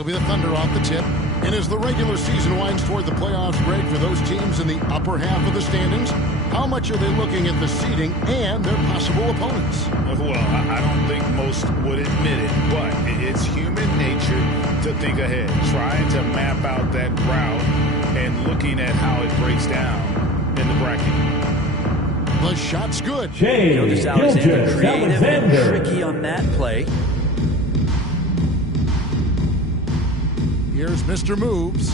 It'll be the Thunder off the tip. And as the regular season winds toward the playoffs break for those teams in the upper half of the standings, how much are they looking at the seeding and their possible opponents? Well, I don't think most would admit it, but it's human nature to think ahead, trying to map out that route and looking at how it breaks down in the bracket. The shot's good. Gilgeous Alexander creative and tricky on that play. Here's Mr. Moves.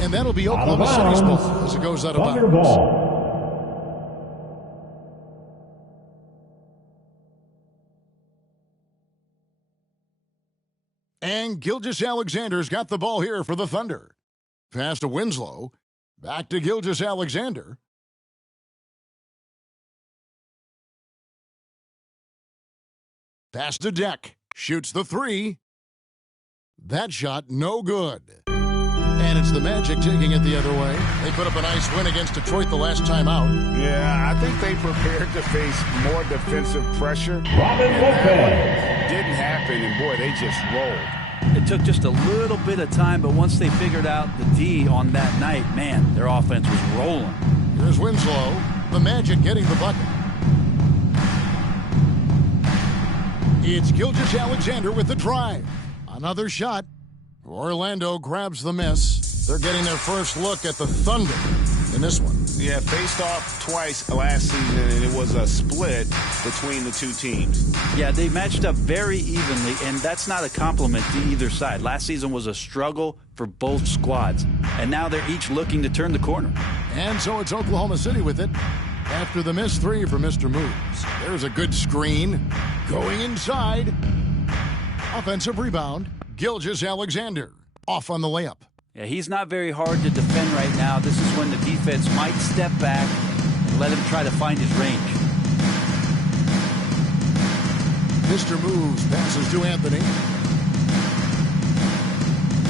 And that'll be Oklahoma City's ball as it goes out of bounds. And Gilgeous Alexander's got the ball here for the Thunder. Pass to Winslow. Back to Gilgeous Alexander. Pass to Deck. Shoots the three. That shot, no good. And it's the Magic taking it the other way. They put up a nice win against Detroit the last time out. Yeah, I think they prepared to face more defensive pressure. Robin Lopez. Didn't happen, and boy, they just rolled. It took just a little bit of time, but once they figured out the D on that night, man, their offense was rolling. Here's Winslow. The Magic getting the bucket. It's Gilgeous Alexander with the drive. Another shot. Orlando grabs the miss. They're getting their first look at the Thunder in this one. Yeah, faced off twice last season, and it was a split between the two teams. Yeah, they matched up very evenly, and that's not a compliment to either side. Last season was a struggle for both squads, and now they're each looking to turn the corner. And so it's Oklahoma City with it. After the missed three for Mr. Moves. There's a good screen. Going inside. Offensive rebound. Gilgeous Alexander off on the layup. Yeah, he's not very hard to defend right now. This is when the defense might step back and let him try to find his range. Mr. Moves passes to Anthony.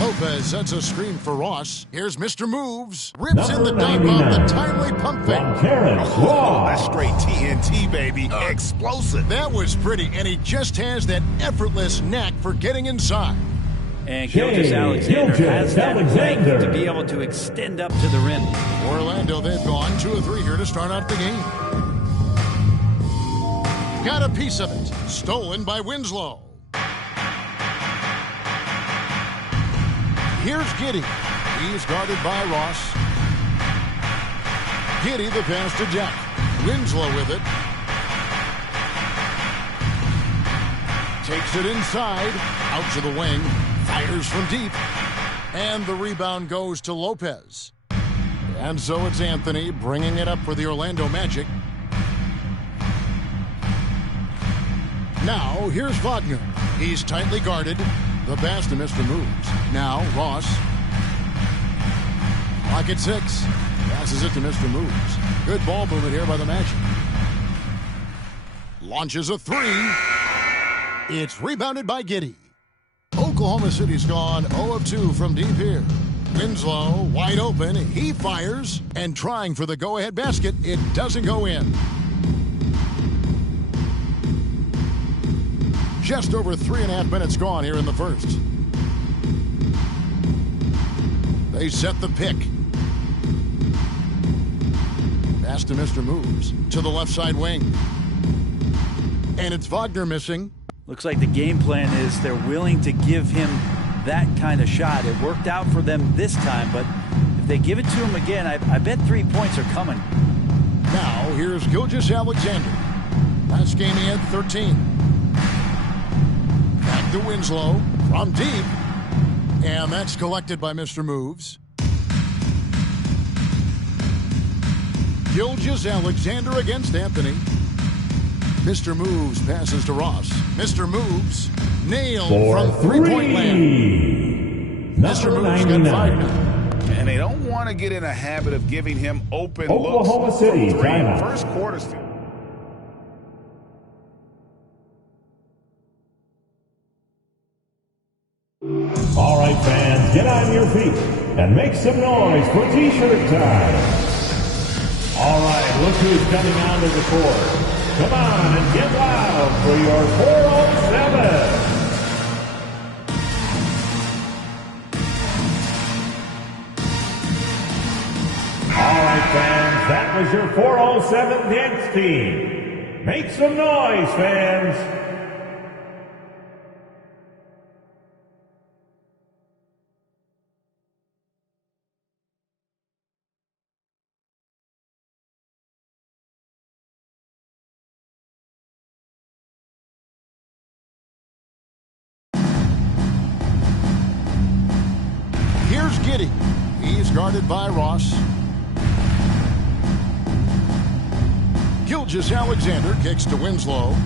Lopez sets a screen for Ross. Here's Mr. Moves. Rips in the dunk off the timely pump fake. Oh, that's straight TNT, baby. Explosive. That was pretty, and he just has that effortless knack for getting inside. And Gilgeous Alexander has that length to be able to extend up to the rim. Orlando, they've gone 2 of 3 here to start out the game. Got a piece of it. Stolen by Winslow. Here's Giddey. He's guarded by Ross. Giddey the pass to Deck. Winslow with it. Takes it inside. Out to the wing. Fires from deep. And the rebound goes to Lopez. And so it's Anthony bringing it up for the Orlando Magic. Now, here's Wagner. He's tightly guarded. The pass to Mr. Moves. Now, Ross. Clock at 6. Passes it to Mr. Moves. Good ball movement here by the Magic. Launches a 3. It's rebounded by Giddey. Oklahoma City's gone 0 of 2 from deep here. Winslow wide open. He fires. And trying for the go-ahead basket. It doesn't go in. Just over 3.5 minutes gone here in the first. They set the pick. Pass to Mr. Moves. To the left side wing. And it's Wagner missing. Looks like the game plan is they're willing to give him that kind of shot. It worked out for them this time, but if they give it to him again, I bet 3 points are coming. Now, here's Gilgeous Alexander. Last game he had 13. Back to Winslow from deep. And that's collected by Mr. Moves. Gilgeous Alexander against Anthony. Mr. Moves passes to Ross. Mr. Moves nailed from three-point land. Mr. Moves got 5 now. And they don't want to get in a habit of giving him open Oklahoma looks. City, timeout. First quarter's. All right, fans, get on your feet and make some noise for T-shirt time. All right, look who's coming onto the court. Come on and get loud for your 407. All right, fans, that was your 407 dance team. Make some noise, fans. Here's Giddy. He's guarded by Ross. Gilgeous-Alexander kicks to Winslow.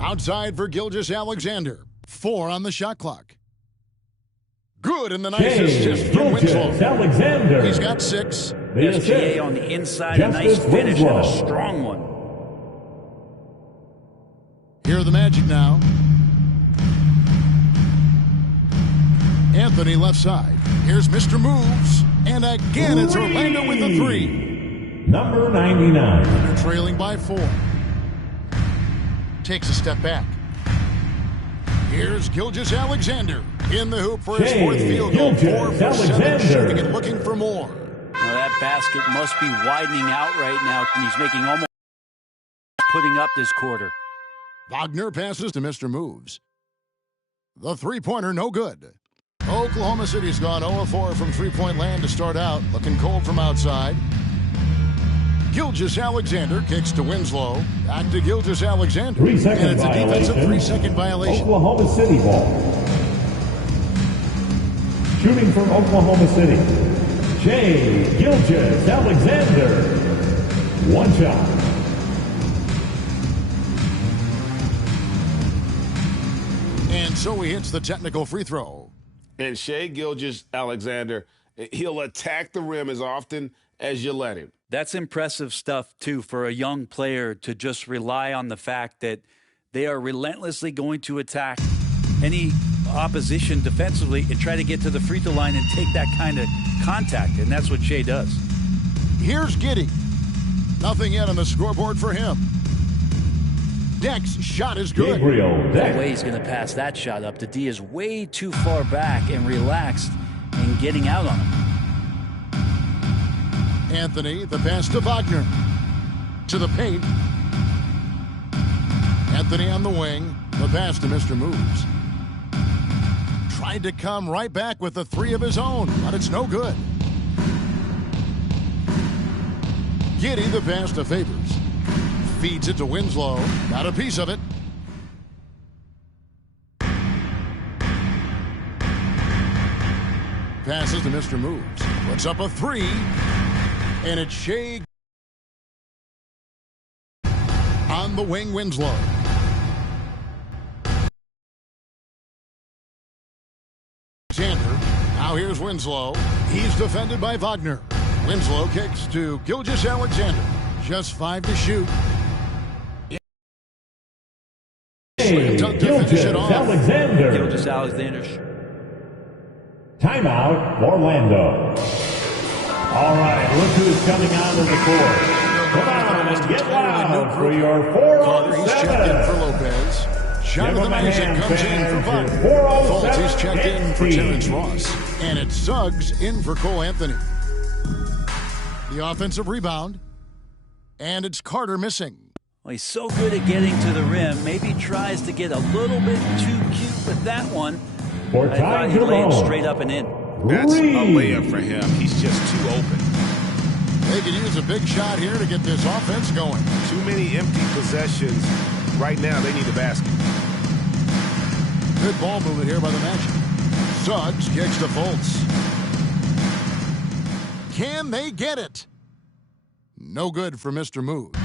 Outside for Gilgeous-Alexander. 4 on the shot clock. Good, and the nice assist from Winslow. Alexander. He's got 6. There's GA on the inside, a nice finish and a strong one. Here are the Magic now. Anthony left side. Here's Mr. Moves. And again, it's Orlando with the 3. Number 99. They're trailing by 4. Takes a step back. Here's Gilgeous-Alexander in the hoop for his 4th field goal. 4 for 7, shooting and looking for more. Now that basket must be widening out right now, and he's making almost putting up this quarter. Wagner passes to Mr. Moves. The three-pointer, no good. Oklahoma City's gone 0-4 from three-point land to start out. Looking cold from outside. Gilgeous-Alexander kicks to Winslow. Back to Gilgeous-Alexander. 3-second and it's a defensive violation. 3-second violation. Oklahoma City ball. Shooting from Oklahoma City, Shai Gilgeous-Alexander. 1 shot. And so he hits the technical free throw. And Shai Gilgeous-Alexander, he'll attack the rim as often as you let him. That's impressive stuff, too, for a young player to just rely on the fact that they are relentlessly going to attack any opposition defensively and try to get to the free throw line and take that kind of contact, and that's what Shai does. Here's Giddy. Nothing yet on the scoreboard for him. Deck's shot is good. Gabriel No Deck. way he's going to pass that shot up. The D is way too far back and relaxed and getting out on him. Anthony, the pass to Wagner. To the paint. Anthony on the wing. The pass to Mr. Moves. Tried to come right back with the 3 of his own, but it's no good. Giddy, the pass to Favors. Feeds it to Winslow. Got a piece of it. Passes to Mr. Moves. Puts up a 3. And it's Shai on the wing, Winslow. Alexander. Now here's Winslow. He's defended by Wagner. Winslow kicks to Gilgeous-Alexander. Just 5 to shoot. Gilgeous-Alexander. Gilgeous-Alexander. Timeout, Orlando. All right, look who's coming out of the court. Come on and get loud for your Carter, he's checked in for 407. Lopez. Jonathan Isaac comes in for Wagner. 407 Fultz, he's checked in for team. Terrence Ross. And it's Suggs in for Cole Anthony. The offensive rebound. And it's Carter missing. Well, he's so good at getting to the rim. Maybe tries to get a little bit too cute with that one. For I thought he'd lay it straight up and in. That's a layup for him. He's just too open. They could use a big shot here to get this offense going. Too many empty possessions. Right now, they need a basket. Good ball movement here by the Magic. Suggs kicks to Fultz. Can they get it? No good for Mr. Moves.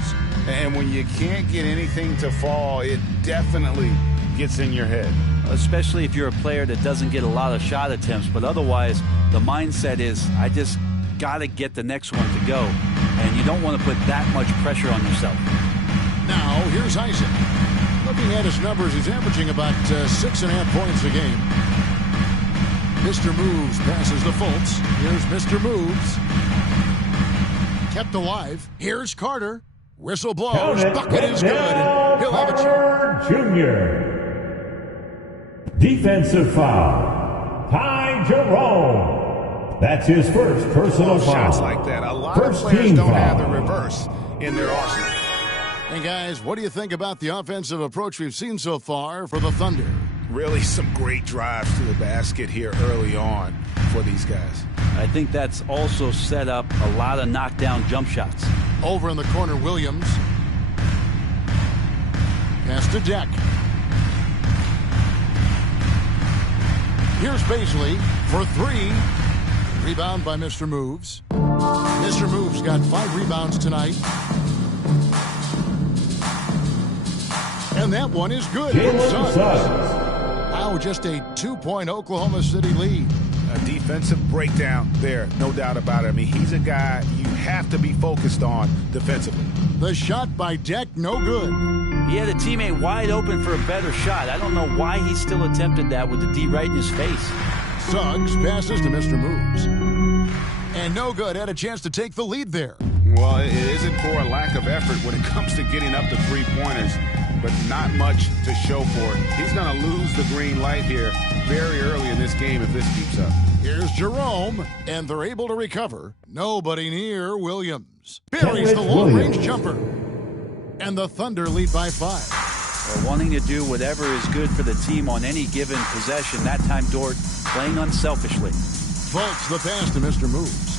And when you can't get anything to fall, it definitely gets in your head. Especially if you're a player that doesn't get a lot of shot attempts. But otherwise, the mindset is, I just got to get the next one to go. And you don't want to put that much pressure on yourself. Now, here's Isaac. Looking at his numbers, he's averaging about 6.5 points a game. Mr. Moves passes to Fultz. Here's Mr. Moves. kept alive. Here's Carter. Whistle blows. Count it. Bucket is good. Wendell He'll have a chance. Carter Jr. Defensive foul. Ty Jerome. That's his first personal foul. Shots like that. A lot First of players team don't have the foul. reverse in their arsenal. And guys, what do you think about the offensive approach we've seen so far for the Thunder? Really some great drives to the basket here early on for these guys. I think that's also set up a lot of knockdown jump shots. Over in the corner, Williams. Pass to Deck. Here's Baisley for three. Rebound by Mr. Moves. Mr. Moves got 5 rebounds tonight. And that one is good. Jalen Suggs. Suggs. Now just a 2-point Oklahoma City lead. A defensive breakdown there, no doubt about it. I mean, he's a guy you have to be focused on defensively. The shot by Deck, no good. He had a teammate wide open for a better shot. I don't know why he still attempted that with the D right in his face. Suggs passes to Mr. Moves. And no good. Had a chance to take the lead there. Well, it isn't for a lack of effort when it comes to getting up the three-pointers, but not much to show for it. He's going to lose the green light here very early in this game if this keeps up. Here's Jerome, and they're able to recover. Nobody near Williams. Buries the long-range jumper. And the Thunder lead by 5. Well, wanting to do whatever is good for the team on any given possession. That time, Dort playing unselfishly. Fultz the pass to Mr. Moves.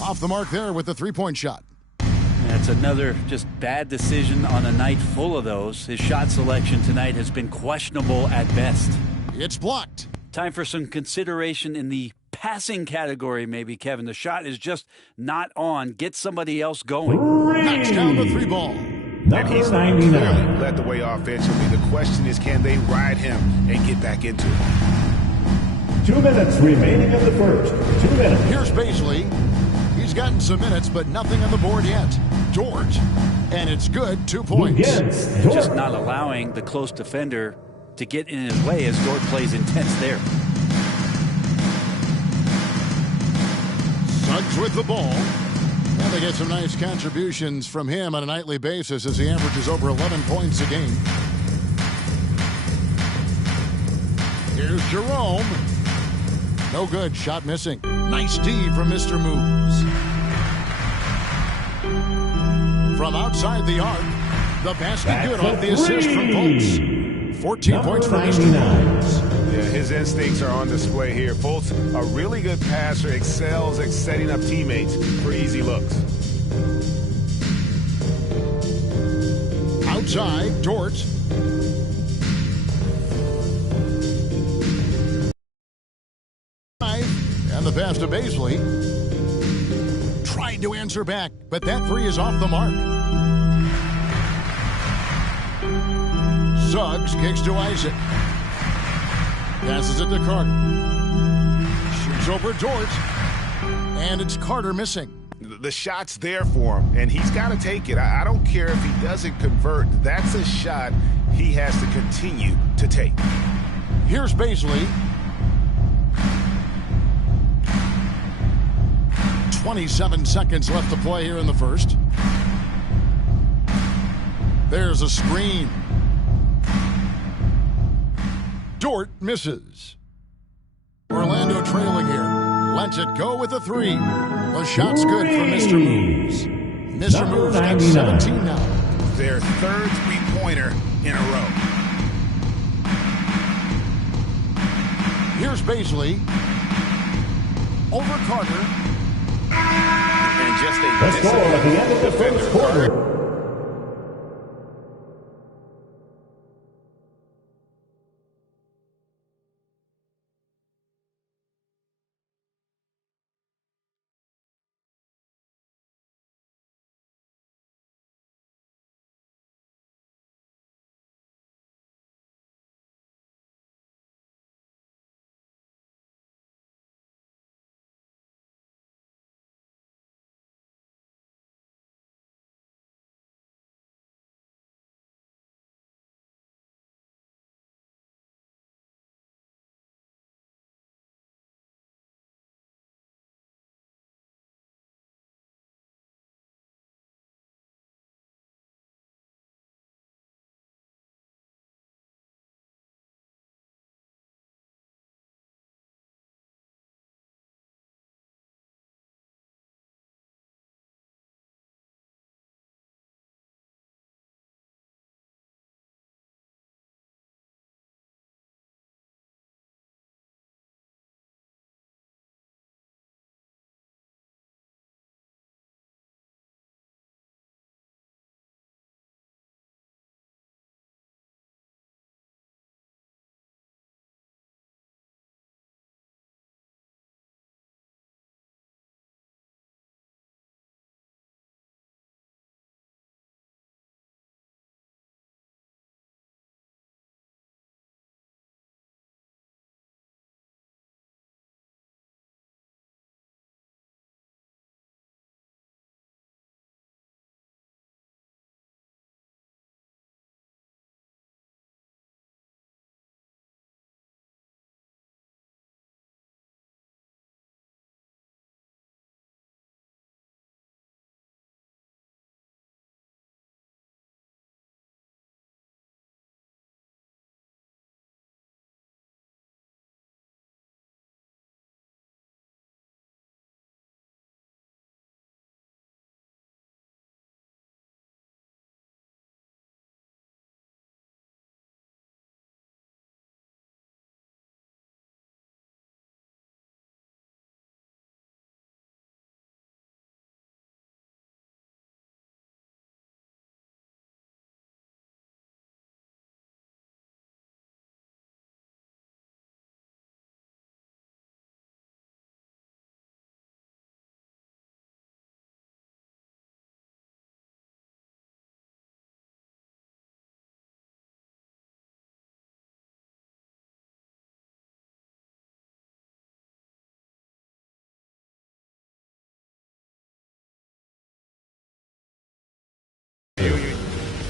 Off the mark there with the three-point shot. That's another just bad decision on a night full of those. His shot selection tonight has been questionable at best. It's blocked. Time for some consideration in the passing category, maybe, Kevin. The shot is just not on. Get somebody else going. Knocks down the 3 ball. And he's Number clearly 99. led the way offensively. The question is, can they ride him and get back into it? 2 minutes remaining in the first. 2 minutes. Here's Baisley. He's gotten some minutes, but nothing on the board yet. Dort. And it's good. 2 points. Begins. Just not allowing the close defender to get in his way as Dort plays intense there. Suggs with the ball. And they get some nice contributions from him on a nightly basis as he averages over 11 points a game. Here's Jerome. No good. Shot missing. Nice D from Mr. Moves. From outside the arc, the basket good off the assist from Fultz. 14 points for Mr. Moves. Yeah, his instincts are on display here. Fultz, a really good passer, excels at setting up teammates for easy looks. Outside, Dort. And the pass to Baisley. Tried to answer back, but that 3 is off the mark. Suggs kicks to Isaac. Passes it to Carter. Shoots over Dort. And it's Carter missing. The shot's there for him, and he's got to take it. I don't care if he doesn't convert. That's a shot he has to continue to take. Here's Baisley. 27 seconds left to play here in the first. There's a screen. Dort misses. Orlando trailing here. Lets it go with a 3. The shot's good for Mr. Moves. Mr. Number Moves got 99. 17 now. Their third three-pointer in a row. Here's Baisley. Over Carter. And just a The score at the end of the defender, first quarter. Carter.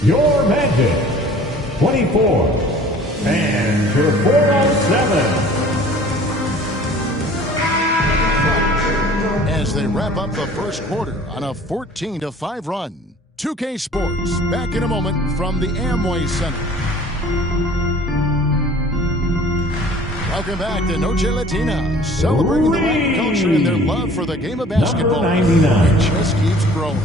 your Magic. 24. And your 407. As they wrap up the first quarter on a 14-5 run. 2K Sports, back in a moment from the Amway Center. Welcome back to Noche Latina, celebrating the Latin culture and their love for the game of basketball. It just keeps growing.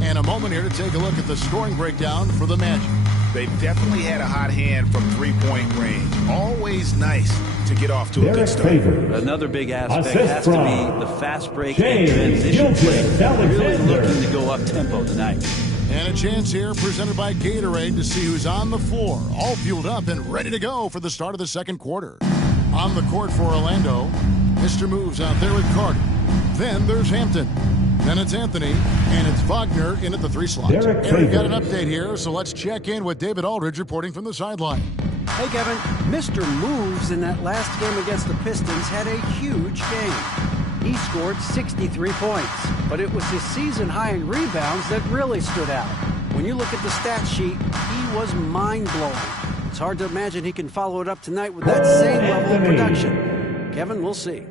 And a moment here to take a look at the scoring breakdown for the Magic. They've definitely had a hot hand from three-point range. Always nice to get off to a good start. Another big aspect has to be the fast break and transition play. Really looking to go up-tempo tonight. And a chance here presented by Gatorade to see who's on the floor, all fueled up and ready to go for the start of the second quarter. On the court for Orlando, Mr. Moves out there with Carter. Then there's Hampton. Then it's Anthony, and it's Wagner in at the 3 slot. And we've got an update here, so let's check in with David Aldridge reporting from the sideline. Hey, Kevin. Mr. Moves in that last game against the Pistons had a huge game. He scored 63 points, but it was his season high in rebounds that really stood out. When you look at the stat sheet, he was mind-blowing. It's hard to imagine he can follow it up tonight with that same level of production. Kevin, we'll see.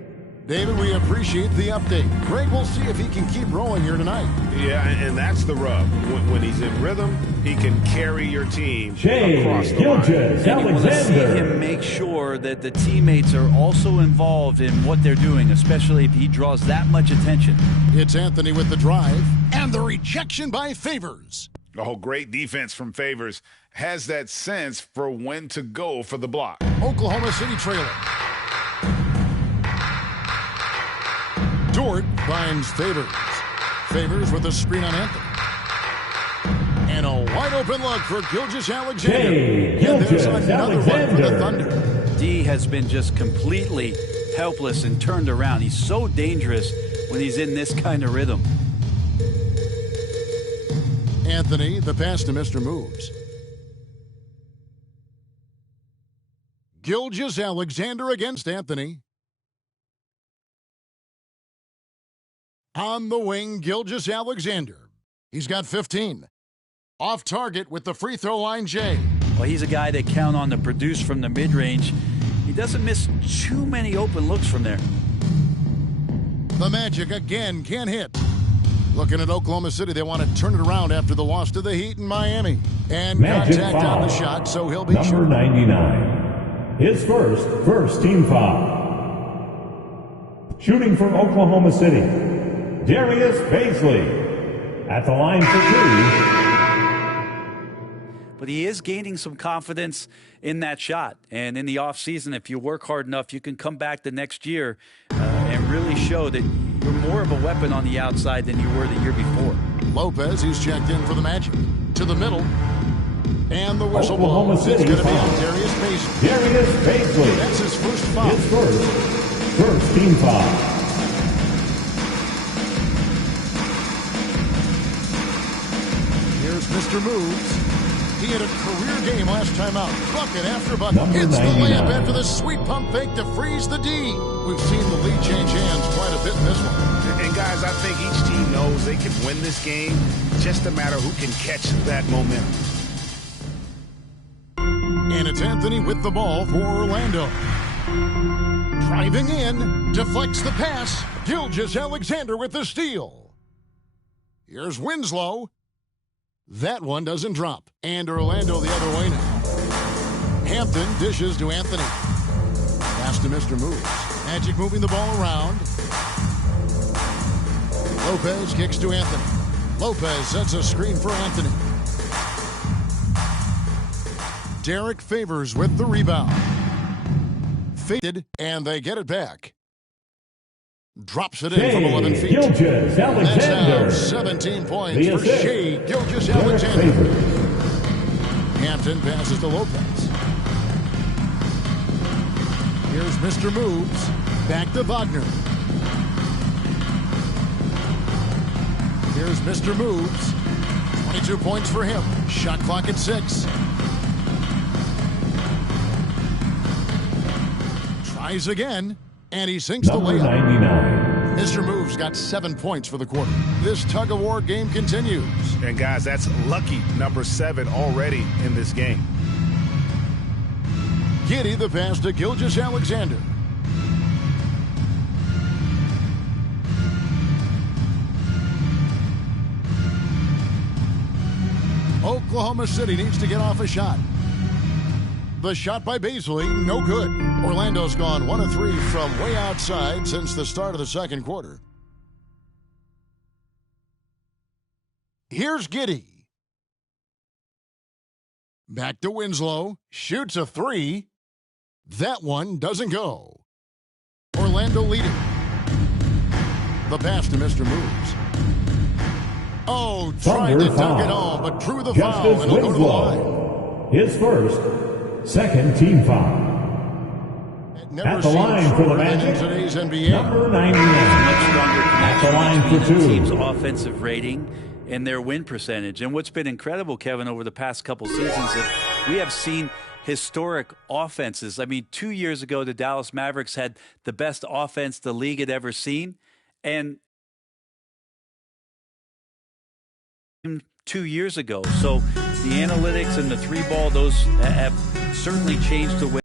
David, we appreciate the update. Greg, we'll see if he can keep rolling here tonight. Yeah, and that's the rub. When he's in rhythm, he can carry your team across the line. And you want to see him make sure that the teammates are also involved in what they're doing, especially if he draws that much attention. It's Anthony with the drive and the rejection by Favors. Oh, great defense from Favors. Has that sense for when to go for the block. Oklahoma City trailer. Dort finds Favors. Favors with a screen on Anthony. And a wide-open look for Gilgeous-Alexander. And there's another one for the Thunder. D has been just completely helpless and turned around. He's so dangerous when he's in this kind of rhythm. Anthony, the pass to Mr. Moves. Gilgeous-Alexander against Anthony. On the wing, Gilgeous-Alexander. He's got 15. Off target with the free throw line, Jay. Well, he's a guy they count on to produce from the mid-range. He doesn't miss too many open looks from there. The Magic again can't hit. Looking at Oklahoma City, they want to turn it around after the loss to the Heat in Miami. And Magic contact foul. on the shot, so he'll be Number sure. 99. His first team foul. Shooting from Oklahoma City, Darius Bazley at the line for 2. But he is gaining some confidence in that shot. And in the offseason, if you work hard enough, you can come back the next year and really show that you're more of a weapon on the outside than you were the year before. Lopez, who's checked in for the Magic. To the middle. And the whistle Oklahoma blows. It's City going to be foul. on Darius Bazley. Darius Bazley. That's his first foul. His first team foul. Here's Mr. Moves. He had a career game last time out. Bucket after bucket. Number Hits the 99. layup after the sweet pump fake to freeze the D. We've seen the lead change hands quite a bit in this one. And guys, I think each team knows they can win this game. Just a matter who can catch that momentum. And it's Anthony with the ball for Orlando. Driving in, deflects the pass. Gilgeous-Alexander with the steal. Here's Winslow. That one doesn't drop. And Orlando the other way now. Hampton dishes to Anthony. Pass to Mr. Moves. Magic moving the ball around. Lopez kicks to Anthony. Lopez sets a screen for Anthony. Derek Favors with the rebound. Faded, and they get it back. Drops it in from 11 feet. Gilgeous-Alexander. That's now 17 points for Shai Gilgeous-Alexander. Hampton passes to Lopez. Here's Mr. Moves. Back to Wagner. Here's Mr. Moves. 22 points for him. Shot clock at 6. Tries again, and he sinks the Number layup. 99. Mr. Moves got 7 points for the quarter. This tug-of-war game continues. And guys, that's lucky number 7 already in this game. Giddey the pass to Gilgeous-Alexander. Oklahoma City needs to get off a shot. The shot by Baisley, no good. Orlando's gone 1 of 3 from way outside since the start of the second quarter. Here's Giddey. Back to Winslow. Shoots a 3. That one doesn't go. Orlando leading. The pass to Mr. Moves. Oh, tried to dunk it home, but drew the foul and he'll go to the line. His first, second team foul. At the line for the Magic, today's NBA. number 99. Much stronger At the line connection for between the two. team's offensive rating and their win percentage. And what's been incredible, Kevin, over the past couple seasons, that we have seen historic offenses. I mean, 2 years ago, the Dallas Mavericks had the best offense the league had ever seen. And 2 years ago. So the analytics and the 3-ball, those have certainly changed the way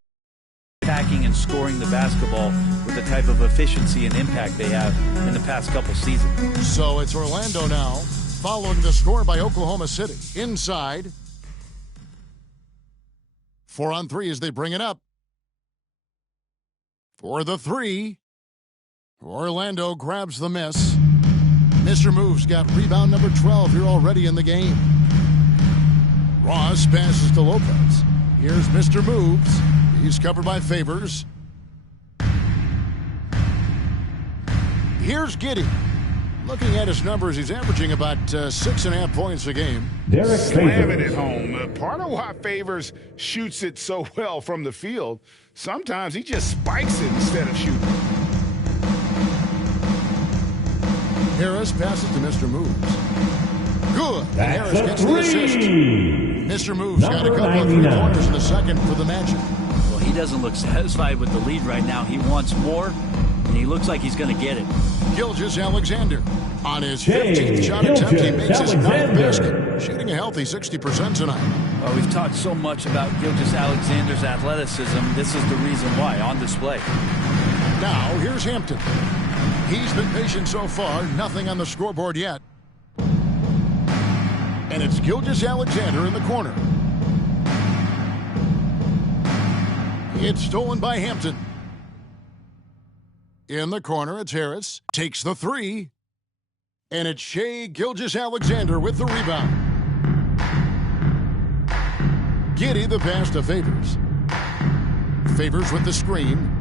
attacking and scoring the basketball with the type of efficiency and impact they have in the past couple seasons. So it's Orlando now, following the score by Oklahoma City. Inside. 4 on 3 as they bring it up. For the 3. Orlando grabs the miss. Mr. Moves got rebound number 12 here already in the game. Ross passes to Lopez. Here's Mr. Moves. He's covered by Favors. Here's Giddey. Looking at his numbers, he's averaging about 6.5 points a game. Derek Slamming it Favors. home. Part of why Favors shoots it so well from the field, sometimes he just spikes it instead of shooting. Harris passes to Mr. Moves. Good. And That's Harris a gets the assist. 3. Mr. Moves got a Number couple of 99. three-pointers in the second for the Magic. Well, he doesn't look satisfied with the lead right now. He wants more, and he looks like he's going to get it. Gilgeous-Alexander. On his Shai 15th shot attempt, he makes his 9th Gilgeous-Alexander. basket. Shooting a healthy 60% tonight. Well, we've talked so much about Gilgeous-Alexander's athleticism. This is the reason why, on display. Now, here's Hampton. He's been patient so far, nothing on the scoreboard yet. And it's Gilgeous-Alexander in the corner. It's stolen by Hampton. In the corner, it's Harris. Takes the 3. And it's Shai Gilgeous-Alexander with the rebound. Giddey the pass to Favors. Favors with the screen.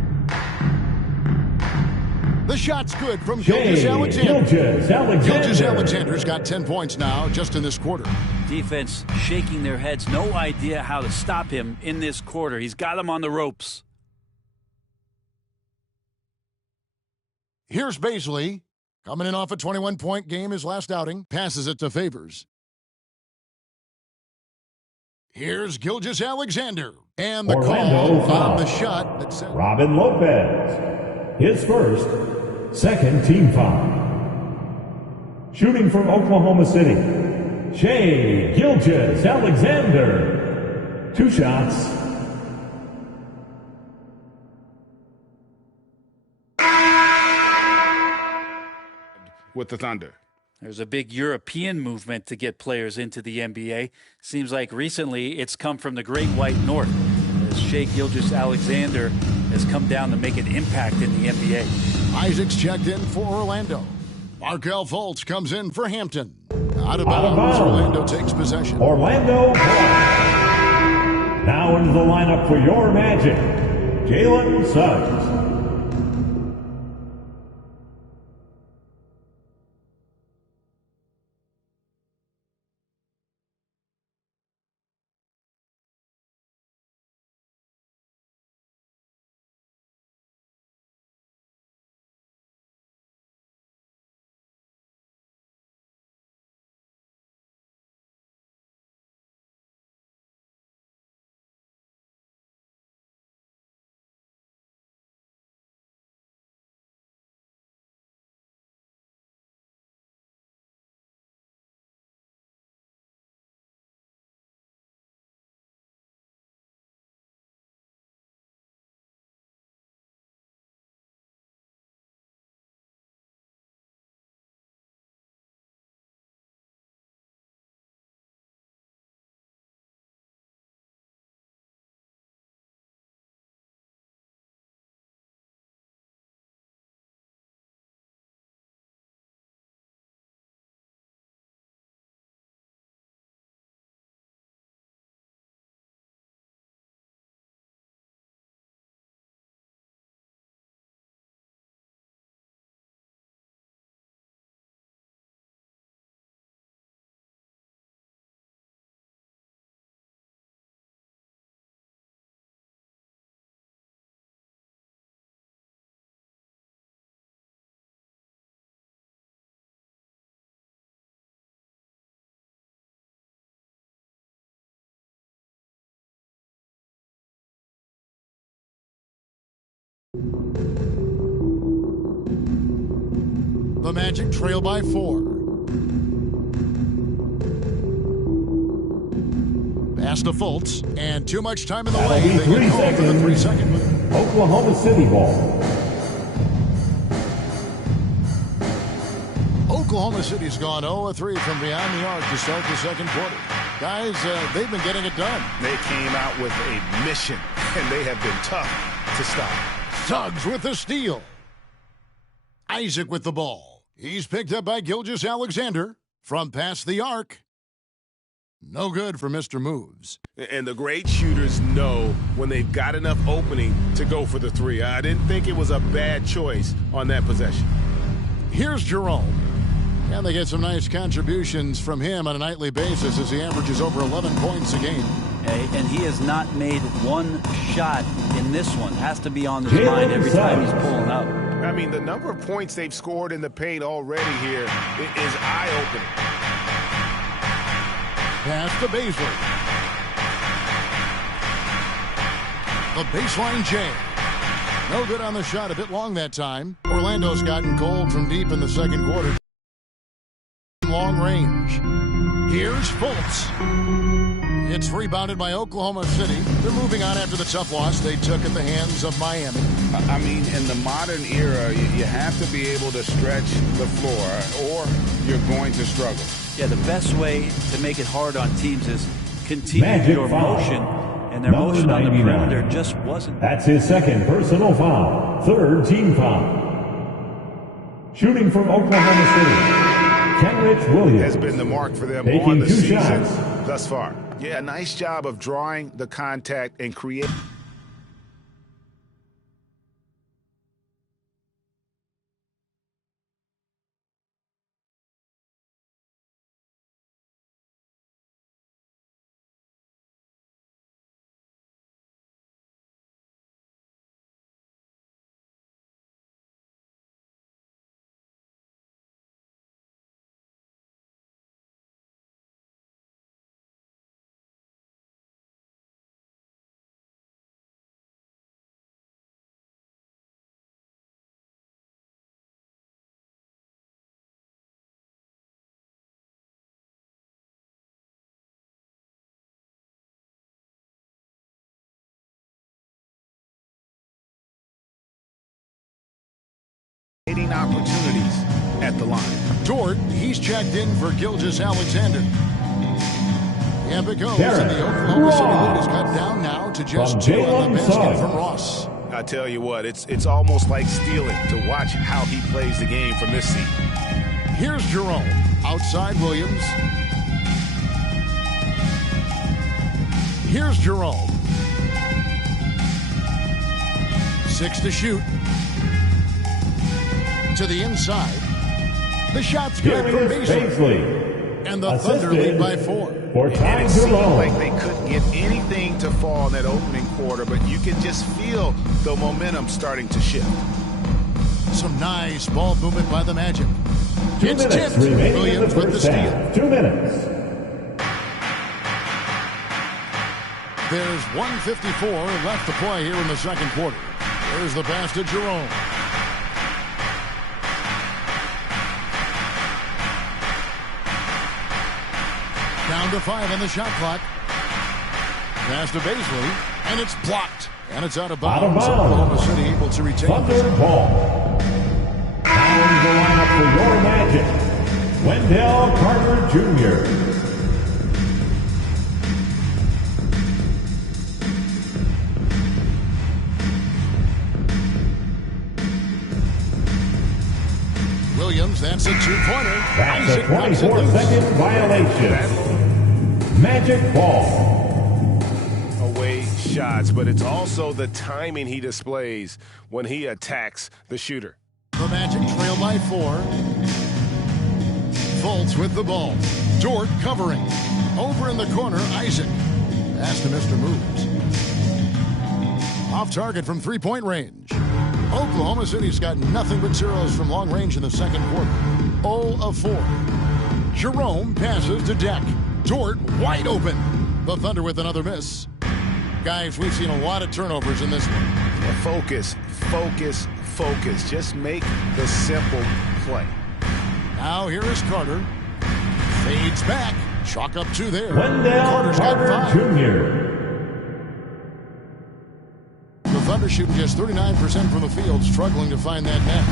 The shot's good from Gilgeous-Alexander. Gilgeous-Alexander. Gilgeous-Alexander's got 10 points now just in this quarter. Defense shaking their heads. No idea how to stop him in this quarter. He's got him on the ropes. Here's Baisley. Coming in off a 21-point game his last outing. Passes it to Favors. Here's Gilgeous-Alexander. And the Orlando call on foul. the shot that sent Robin Lopez. His first, second team foul. Shooting from Oklahoma City, Shai Gilgeous-Alexander. 2 shots. With the Thunder. There's a big European movement to get players into the NBA. Seems like recently it's come from the Great White North, as Shai Gilgeous-Alexander has come down to make an impact in the NBA. Isaacs checked in for Orlando. Markelle Fultz comes in for Hampton. Out of bounds. Orlando takes possession. Orlando. Now into the lineup for your Magic, Jalen Suggs. The Magic trail by 4. Pass to Fultz, and too much time in the That'll lane. be They 3 get called for the seconds. 3-second move. Oklahoma City ball. Oklahoma City's gone 0-3 from behind the arc to start the second quarter. Guys, they've been getting it done. They came out with a mission, and they have been tough to stop. Suggs with the steal. Isaac with the ball. He's picked up by Gilgeous-Alexander from past the arc. No good for Mr. Moves. And the great shooters know when they've got enough opening to go for the three. I didn't think it was a bad choice on that possession. Here's Jerome. And they get some nice contributions from him on a nightly basis as he averages over 11 points a game. And he has not made one shot in this one. Has to be on his mind every time he's pulling up. I mean, the number of points they've scored in the paint already here is eye-opening. Pass to Baisley. The baseline J. No good on the shot. A bit long that time. Orlando's gotten cold from deep in the second quarter. Long range. Here's Fultz. It's rebounded by Oklahoma City. They're moving on after the tough loss they took at the hands of Miami. I mean, in the modern era, you have to be able to stretch the floor or you're going to struggle. Yeah, the best way to make it hard on teams is continue Magic your foul. motion. And their Number motion on the 99. perimeter just wasn't. That's his second personal foul. Third team foul. Shooting from Oklahoma City, Kenrich Williams. Has been the mark for them Taking on the 2 season shots. thus far. Yeah, nice job of drawing the contact and creating. Opportunities at the line. Dort, he's checked in for Gilgeous-Alexander. And it goes, and the Oklahoma City lead is cut down now to just From 2 on the Jalen basket Suggs. from Ross. I tell you what, it's almost like stealing to watch how he plays the game from this seat. Here's Jerome. Outside Williams. Here's Jerome. 6 to shoot. To the inside. The shot's good from Darius Baisley. Baisley. And the Thunder lead by 4. For Ty And it seemed Jerome. like they couldn't get anything to fall in that opening quarter, but you can just feel the momentum starting to shift. Some nice ball movement by the Magic. 2 It's minutes tipped. remaining in the Williams with the first steal. half. 2 minutes. There's 1:54 left to play here in the second quarter. There's the pass to Jerome. Down to 5 on the shot clock. Pass to Baisley, and it's blocked. And it's out of bounds. Out of bounds. Oklahoma City able to retain Thunder possession. ball. Now the lineup for your Magic. Wendell Carter Jr. Williams, that's a 2-pointer. That's a Isaac knocks it loose. 24-second violation. Magic ball. Away shots, but it's also the timing he displays when he attacks the shooter. The Magic trail by 4. Fultz with the ball. Dort covering. Over in the corner, Isaac. Pass to Mr. Moves. Off target from three-point range. Oklahoma City's got nothing but zeros from long range in the second quarter. 0 of 4. Jerome passes to Deck. Dort wide open. The Thunder with another miss. Guys, we've seen a lot of turnovers in this one. Focus, focus, focus. Just make the simple play. Now here is Carter. Fades back. Chalk up 2 there. Wendell Carter's got Carter 5. Jr. The Thunder shooting just 39% from the field, struggling to find that net.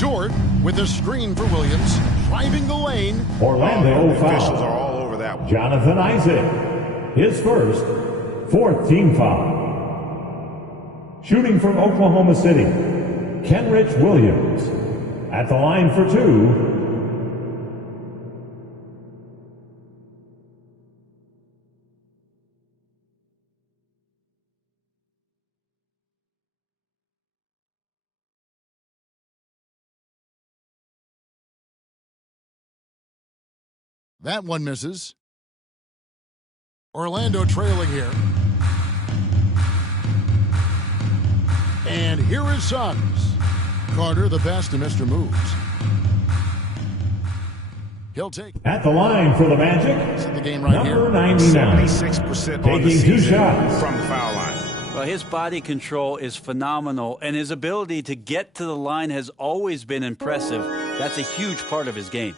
Dort with a screen for Williams, driving the lane. Orlando Officials are foul. all over that one. Jonathan Isaac. His first, 4th team foul. Shooting from Oklahoma City, Kenrich Williams. At the line for 2. That one misses. Orlando trailing here. And here is Suggs. Carter, the best, and Mr. Moves. He'll take At the line for the Magic, the game right number here. 99. 76% on the Taking 2 season shots. from the foul line. Well, his body control is phenomenal, and his ability to get to the line has always been impressive. That's a huge part of his game.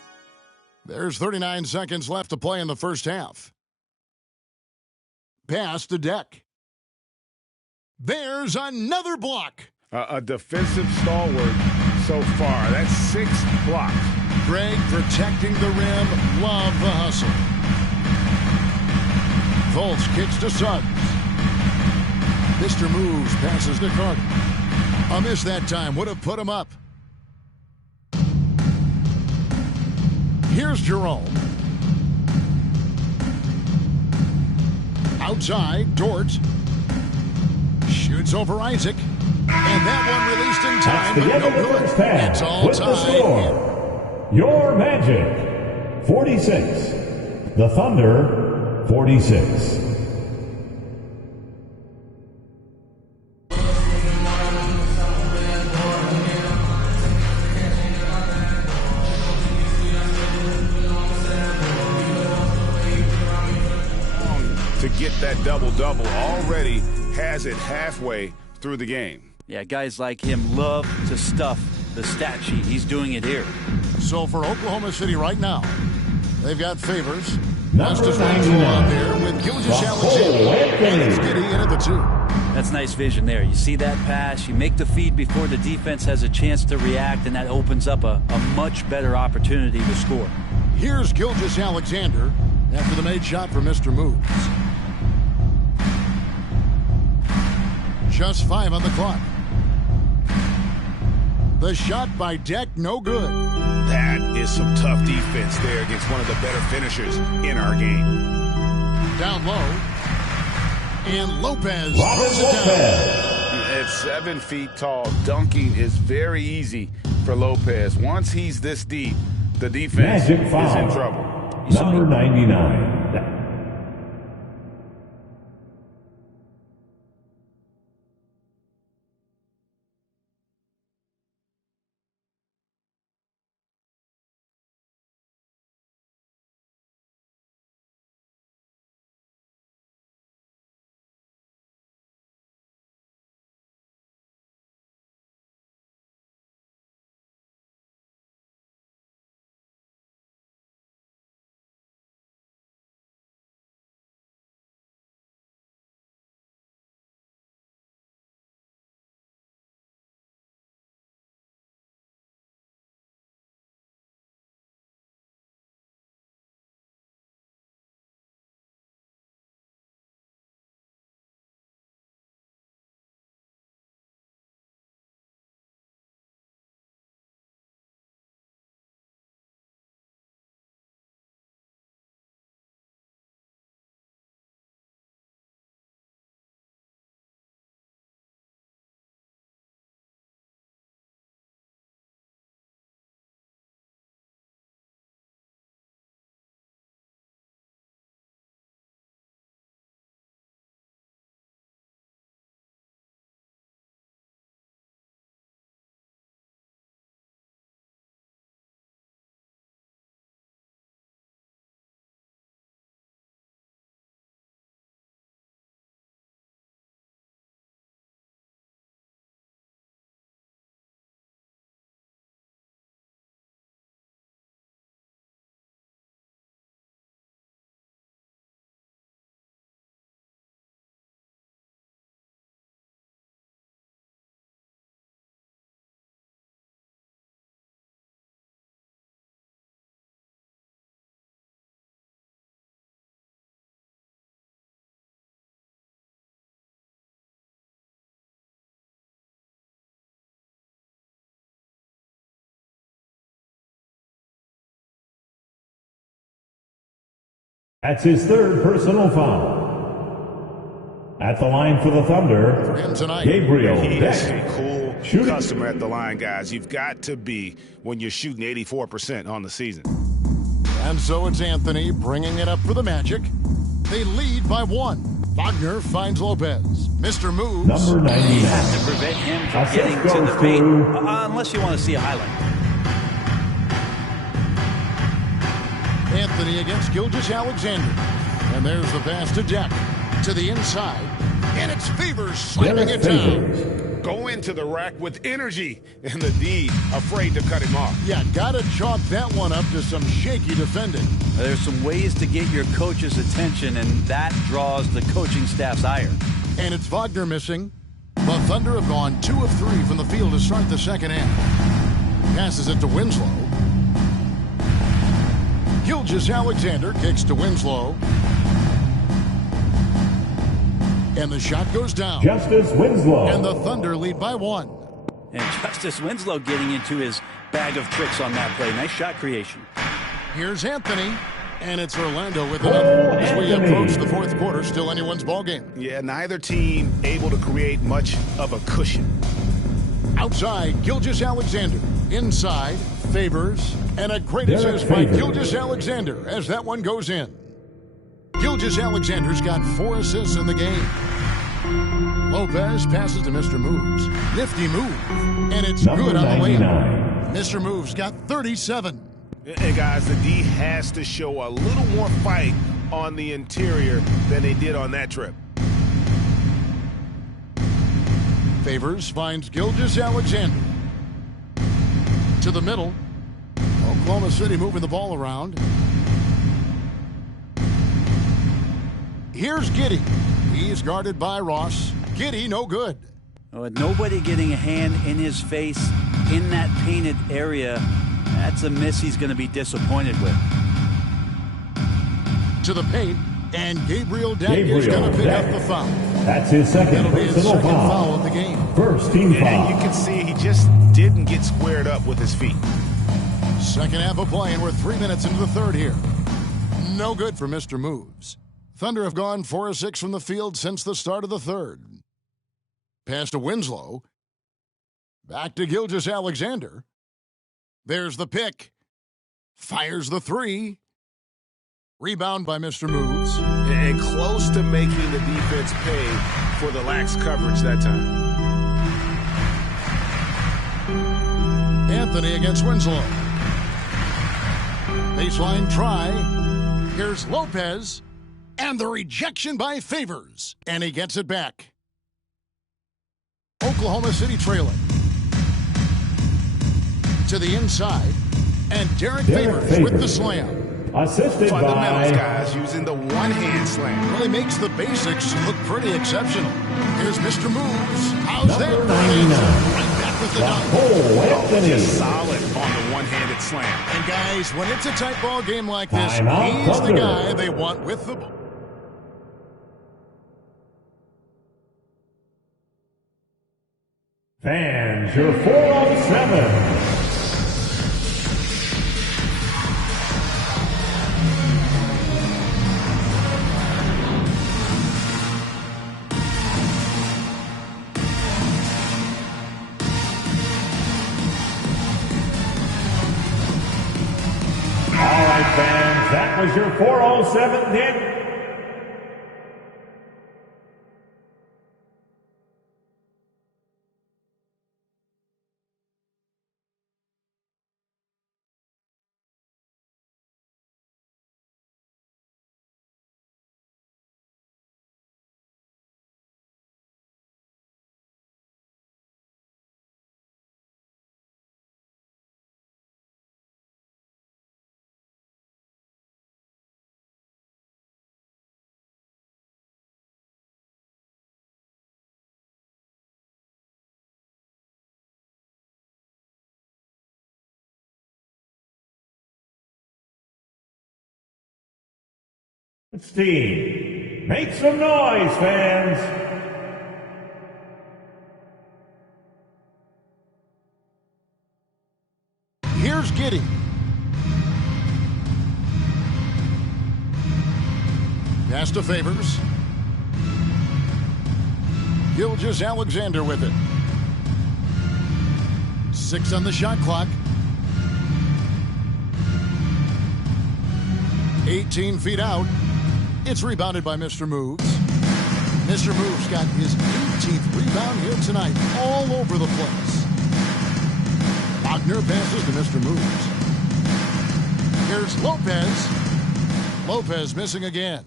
There's 39 seconds left to play in the first half. Pass to Deck. There's another block. A defensive stalwart so far. That's 6 blocks. Greg protecting the rim. Love the hustle. Fultz kicks to Suggs. Mr. Moves passes to Carter. A miss that time. Would have put him up. Here's Jerome. Outside, Dort. Shoots over Isaac. And that one released in time, That's the but end no of the good. first half. It's all With the tied. score, your Magic, 46. The Thunder, 46. To get that double-double, already has it halfway through the game. Yeah, guys like him love to stuff the stat sheet. He's doing it here. So for Oklahoma City right now, they've got Favors. Number Justice 99. out there with Gilgeous Alexander. And it's Giddey in at the 2. That's nice vision there. You see that pass, you make the feed before the defense has a chance to react, and that opens up a much better opportunity to score. Here's Gilgeous Alexander after the made shot for Mr. Moves. Just 5 on the clock. The shot by Deck, no good. That is some tough defense there against one of the better finishers in our game. Down low. And Lopez Robert throws it down. Lopez. At 7 feet tall, dunking is very easy for Lopez. Once he's this deep, the defense Magic is foul. in trouble. Number 99. That's his third personal foul. At the line for the Thunder, For him tonight. Gabriel He is Deck. a cool Shooting. customer at the line, guys. You've got to be when you're shooting 84% on the season. And so it's Anthony bringing it up for the Magic. They lead by 1. Wagner finds Lopez. Mr. Moves. Number 99. To prevent him from Assist getting to goes the paint, to- unless you want to see a highlight. Anthony against Gilgeous-Alexander. And there's the pass to Deck. To the inside. And it's Favors slamming Derek it down. Favors. Go into the rack with energy, and the D afraid to cut him off. Yeah, gotta chalk that one up to some shaky defending. There's some ways to get your coach's attention, and that draws the coaching staff's ire. And it's Wagner missing. The Thunder have gone 2 of 3 from the field to start the second half. Passes it to Winslow. Gilgeous-Alexander kicks to Winslow. And the shot goes down. Justice Winslow. And the Thunder lead by 1. And Justice Winslow getting into his bag of tricks on that play. Nice shot creation. Here's Anthony. And it's Orlando with another. As we Anthony. approach the fourth quarter, still anyone's ball game. Yeah, neither team able to create much of a cushion. Outside, Gilgeous-Alexander. Inside, Favors. And a great Derek assist by Favors. Gilgeous-Alexander as that one goes in. Gilgeous-Alexander's got 4 assists in the game. Lopez passes to Mr. Moves. Nifty move. And it's Number good on the layup. 99. Mr. Moves got 37. And guys, the D has to show a little more fight on the interior than they did on that trip. Favors finds Gilgeous-Alexander. To the middle. Oklahoma City moving the ball around. Here's Giddey. He's guarded by Ross. Giddey, no good. With nobody getting a hand in his face in that painted area, that's a miss he's going to be disappointed with. To the paint, and Gabriel Deck is Gabriel going to pick Deck. up the foul. That's his second That'll be his personal second foul foul. of the game. First team And you foul. can see he just didn't get squared up with his feet. Second half of play, and we're 3 minutes into the third here. No good for Mr. Moves. Thunder have gone 4 of 6 from the field since the start of the third. Pass to Winslow. Back to Gilgeous-Alexander. There's the pick. Fires the 3. Rebound by Mr. Moves. And close to making the defense pay for the lax coverage that time. Anthony against Winslow. Baseline try. Here's Lopez. And the rejection by Favors. And he gets it back. Oklahoma City trailing. To the inside. And Derek Favors with the slam. Assisted Fundamentals, by guys, using the one-hand slam. Really makes the basics look pretty exceptional. Here's Mr. Moves. How's Number that? 99. Right back with the dunk. Cole Anthony. Just solid on the one-handed slam. And guys, when it's a tight ball game like this, Timeout, he's the Thunder. guy they want with the ball. Fans, your 407. All right, fans, that was your 407 hit. Steve, make some noise, fans. Here's Giddey. Pass to Favors. Gilgeous-Alexander with it. 6 on the shot clock. 18 feet out. It's rebounded by Mr. Moves. Mr. Moves got his 18th rebound here tonight, all over the place. Wagner passes to Mr. Moves. Here's Lopez. Lopez missing again.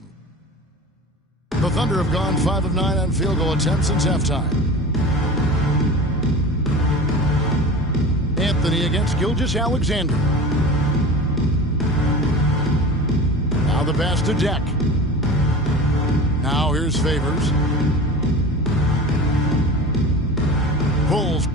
The Thunder have gone 5 of 9 on field goal attempts since halftime. Anthony against Gilgeous-Alexander. Now the pass to Deck. Now here's Favors. Pulls.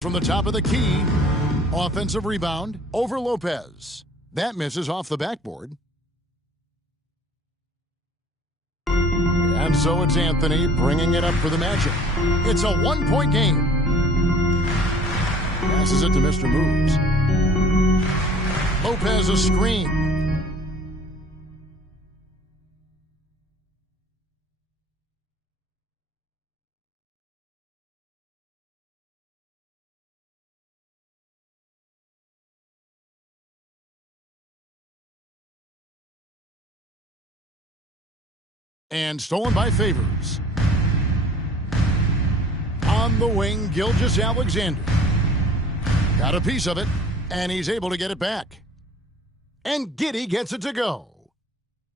From the top of the key, offensive rebound over Lopez. That misses off the backboard. And so it's Anthony bringing it up for the Magic. It's a 1-point game. Passes it to Mr. Moves. Lopez a screen. And stolen by Favors. On the wing, Gilgeous-Alexander. Got a piece of it, and he's able to get it back. And Giddey gets it to go.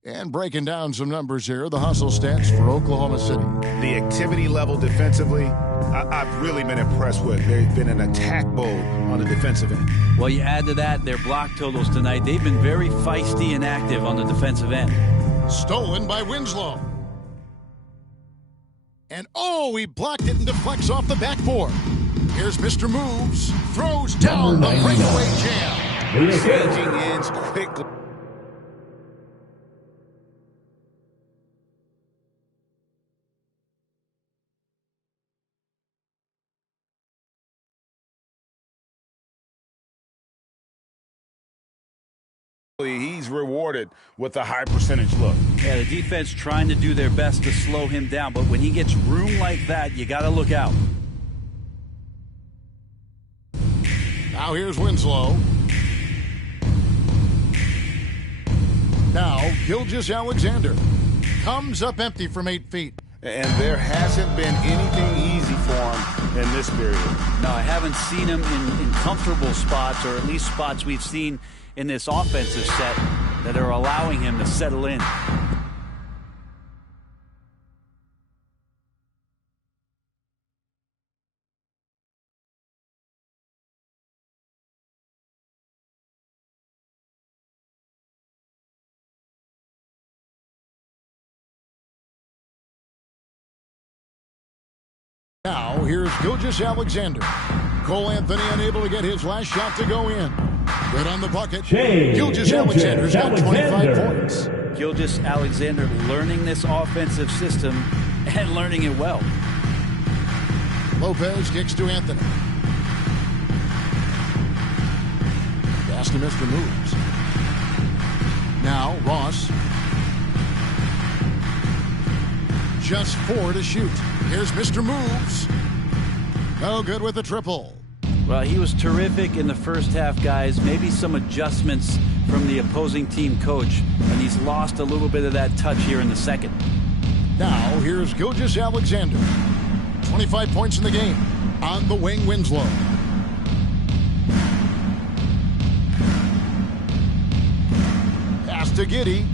And breaking down some numbers here, the hustle stats for Oklahoma City. The activity level defensively, I've really been impressed with. There's been an attack mode on the defensive end. Well, you add to that their block totals tonight. They've been very feisty and active on the defensive end. Stolen by Winslow. And oh, he blocked it and deflects off the backboard. Here's Mr. Moves. Throws down the breakaway jam. Changing ends quickly. He's rewarded with a high percentage look. Yeah, the defense trying to do their best to slow him down, but when he gets room like that, you got to look out. Now here's Winslow. Now Gilgeous-Alexander comes up empty from 8 feet. And there hasn't been anything easy for him in this period. No, I haven't seen him in comfortable spots, or at least spots we've seen in this offensive set that are allowing him to settle in. Now here's Gilgeous-Alexander. Cole Anthony unable to get his last shot to go in. Good on the bucket. Gilgeous-Alexander's got 25 points. Gilgeous-Alexander learning this offensive system and learning it well. Lopez kicks to Anthony. Pass to Mr. Moves. Now Ross. Just 4 to shoot. Here's Mr. Moves. No good with the triple. Well, he was terrific in the first half, guys. Maybe some adjustments from the opposing team coach, and he's lost a little bit of that touch here in the second. Now, here's Gilgeous-Alexander. 25 points in the game. On the wing, Winslow. to Giddey.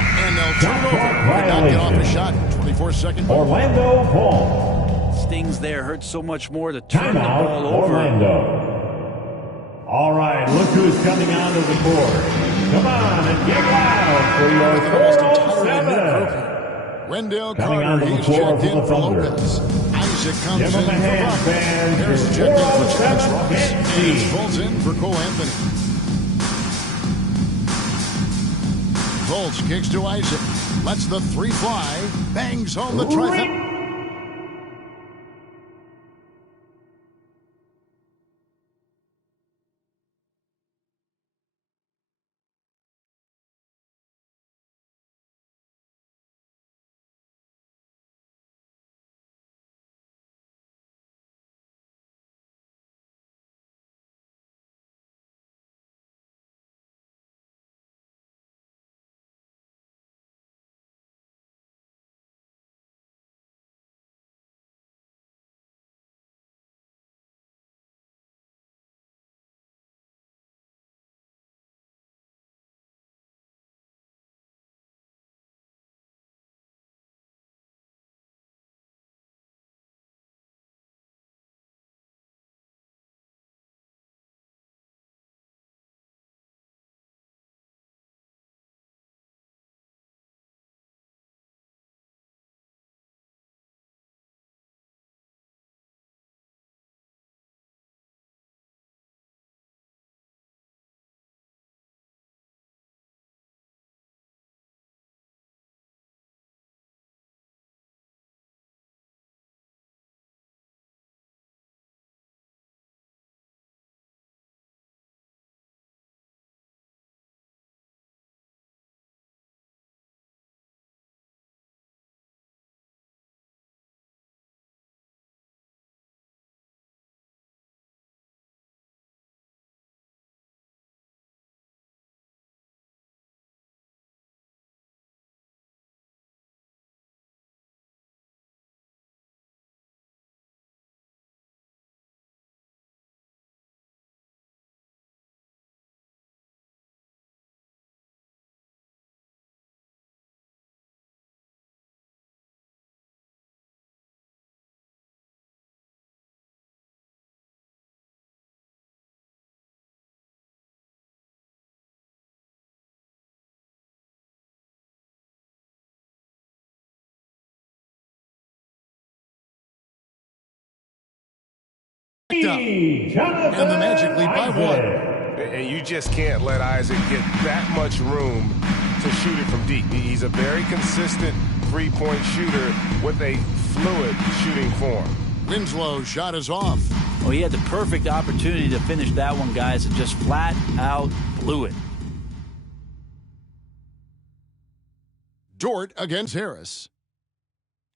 And they'll turn it over. Did not get off a shot. 24-second. Orlando Paul. Stings there hurt so much more to turn the Timeout, ball over. Orlando. All right, look who's coming onto the court. Come on and get loud for your 407. Wendell Coming Carter, onto the he's floor checked for in the for Thunder. Lopez. Isaac comes Give in him a hand, for Buck. fans, Harris for checked in for Terrence 407 Ross. Kenzie. And Fultz in for Cole Anthony. Fultz kicks to Isaac. Lets the three fly. Bangs home the trifecta. And the Magic lead by one. And you just can't let Isaac get that much room to shoot it from deep. He's a very consistent three-point shooter with a fluid shooting form. Winslow's shot is off. Oh, he had the perfect opportunity to finish that one, guys, and just flat out blew it. Dort against Harris.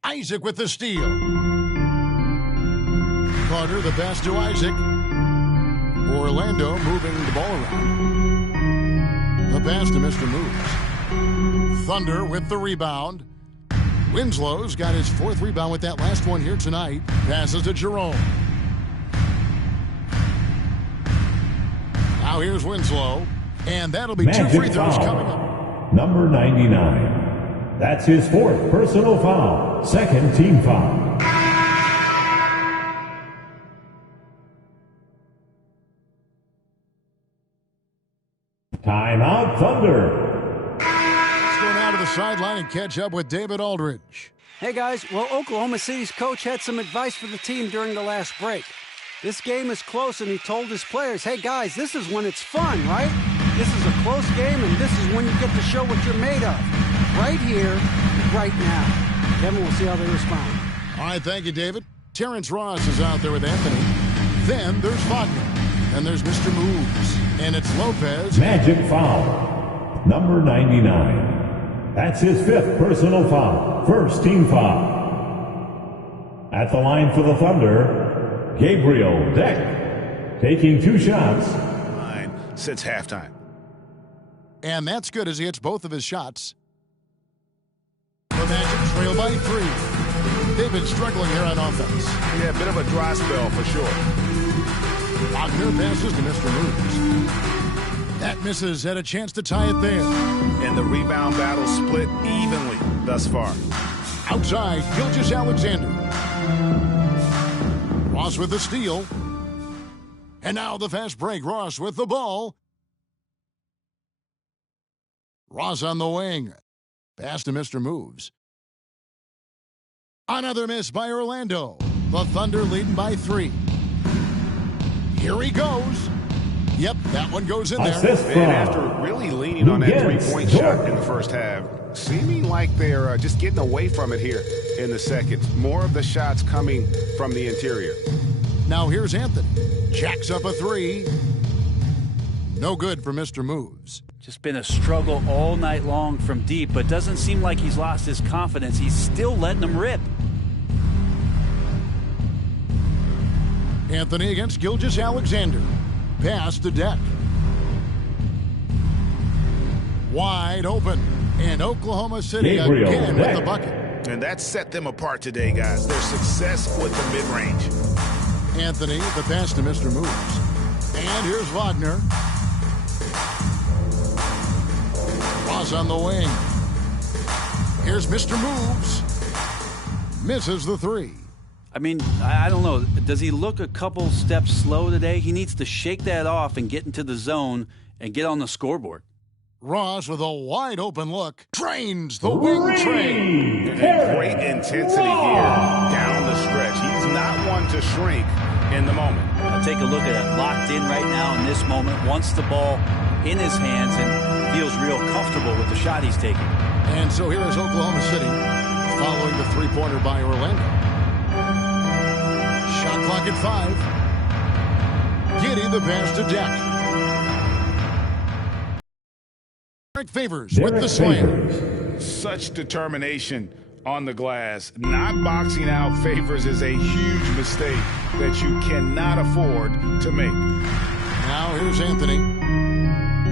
Isaac with the steal. Carter the pass to Isaac. Orlando moving the ball around. The pass to Mr. Moves. Thunder with the rebound. Winslow's got his fourth rebound with that last one here tonight. Passes to Jerome. Now here's Winslow. And that'll be Magic two free throws foul. coming up. Number 99. That's his fourth personal foul. Second team foul. Timeout, Thunder. Let's go now to the sideline and catch up with David Aldridge. Hey guys, well, Oklahoma City's coach had some advice for the team during the last break. This game is close, and he told his players, hey guys, this is when it's fun, right? This is a close game, and this is when you get to show what you're made of. Right here, right now. Kevin, we'll see how they respond. All right, thank you, David. Terrence Ross is out there with Anthony. Then there's Wagner. And there's Mr. Moves. And it's Lopez. Magic foul. Number 99. That's his fifth personal foul. First team foul. At the line for the Thunder, Gabriel Deck. Taking two shots. Line since halftime. And that's good as he hits both of his shots. The Magic trail by three. They've been struggling here on offense. Yeah, a bit of a dry spell for sure. Wagner passes to Mr. Moves. That misses, had a chance to tie it there. And the rebound battle split evenly thus far. Outside, Gilgeous-Alexander. Ross with the steal. And now the fast break. Ross with the ball. Ross on the wing. Pass to Mr. Moves. Another miss by Orlando. The Thunder leading by 3. Here he goes. Yep, that one goes in there. And after really leaning on that three-point shot in the first half, seeming like they're just getting away from it here in the second. More of the shots coming from the interior. Now here's Anthony. Jacks up a 3. No good for Mr. Moves. Just been a struggle all night long from deep, but doesn't seem like he's lost his confidence. He's still letting them rip. Anthony against Gilgeous-Alexander. Pass to Deck. Wide open. And Oklahoma City again with the bucket. And that set them apart today, guys. Their success with the mid-range. Anthony, the pass to Mr. Moves. And here's Wagner. Ross on the wing. Here's Mr. Moves. Misses the 3. I mean, I don't know. Does he look a couple steps slow today? He needs to shake that off and get into the zone and get on the scoreboard. Ross with a wide open look. Trains the wing train. And great intensity here down the stretch. He's not one to shrink in the moment. Now take a look at it. Locked in right now in this moment. Wants the ball in his hands and feels real comfortable with the shot he's taking. And so here is Oklahoma City following the three-pointer by Orlando. Shot clock at 5. Giddey the pass to Deck. Derek Favors with the slam. Such determination on the glass. Not boxing out Favors is a huge mistake that you cannot afford to make. Now here's Anthony.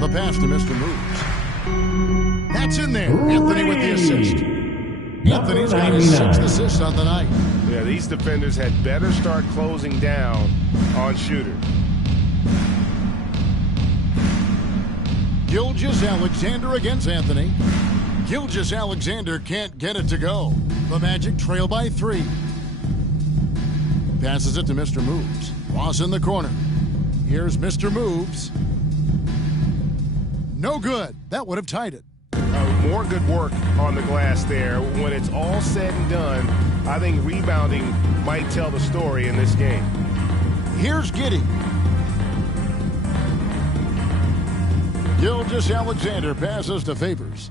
The pass to Mr. Moves. That's in there. Anthony with the assist. Anthony's got his 6th assist on the night. Yeah, these defenders had better start closing down on shooters. Gilgeous-Alexander against Anthony. Gilgeous-Alexander can't get it to go. The Magic trail by 3. Passes it to Mr. Moves. Ross in the corner. Here's Mr. Moves. No good. That would have tied it. More good work on the glass there. When it's all said and done, I think rebounding might tell the story in this game. Here's Giddey. Gilgeous-Alexander passes to Favors.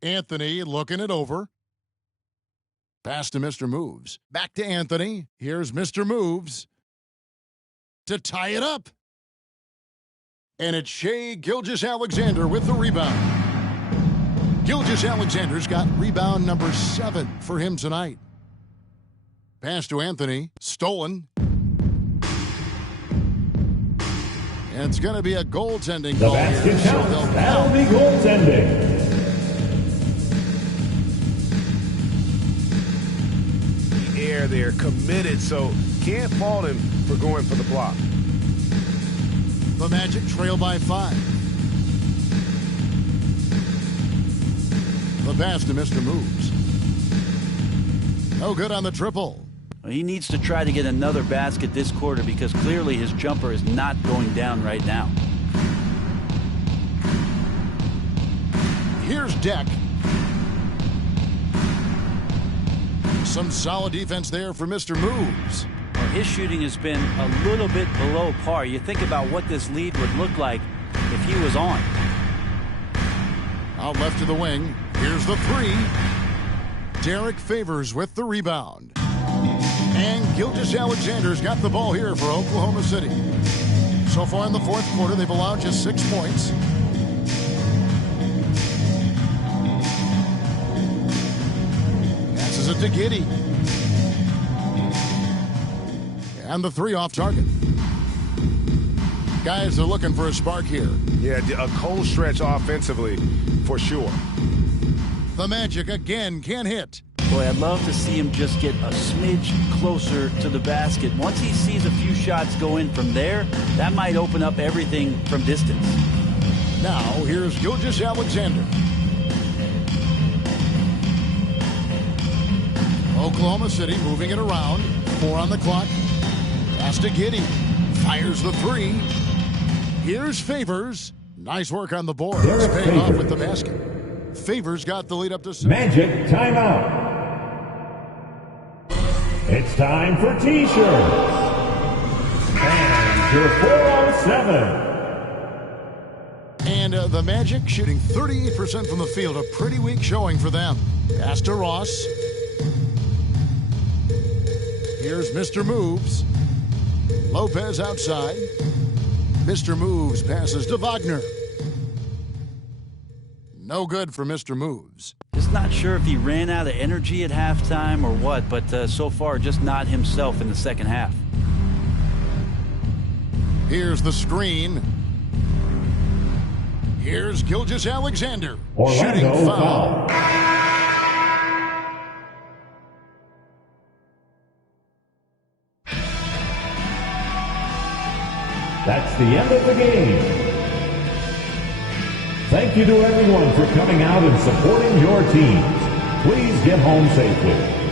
Anthony looking it over. Pass to Mr. Moves. Back to Anthony. Here's Mr. Moves to tie it up. And it's Shai Gilgeous-Alexander with the rebound. Gilgeous-Alexander's got rebound number 7 for him tonight. Pass to Anthony. Stolen. And it's going to be a goaltending The call basket here. counts. That'll be goaltending. The air there, committed, so can't fault him for going for the block. The Magic trail by 5. The pass to Mr. Moves. No good on the triple. Well, he needs to try to get another basket this quarter because clearly his jumper is not going down right now. Here's Deck. Some solid defense there for Mr. Moves. Well, his shooting has been a little bit below par. You think about what this lead would look like if he was on. Out left to the wing. Here's the 3. Derek Favors with the rebound. And Gilgeous-Alexander's got the ball here for Oklahoma City. So far in the fourth quarter, they've allowed just 6 points. Passes it to Giddey. And the 3 off target. Guys are looking for a spark here. Yeah, a cold stretch offensively for sure. The Magic again can't hit. Boy, I'd love to see him just get a smidge closer to the basket. Once he sees a few shots go in from there, that might open up everything from distance. Now, here's Gilgeous-Alexander. Oklahoma City moving it around. 4 on the clock. Pass to Giddey. Fires the 3. Here's Favors. Nice work on the board. It's paying off with the basket. Favors got the lead up to 7. Magic timeout. It's time for T-shirts. And your 407. And the Magic shooting 38% from the field. A pretty weak showing for them. Pass to Ross. Here's Mr. Moves. Lopez outside. Mr. Moves passes to Wagner. No good for Mr. Moves. Just not sure if he ran out of energy at halftime or what, but so far just not himself in the second half. Here's the screen. Here's Gilgeous-Alexander. Orlando Shooting foul. That's the end of the game. Thank you to everyone for coming out and supporting your teams. Please get home safely.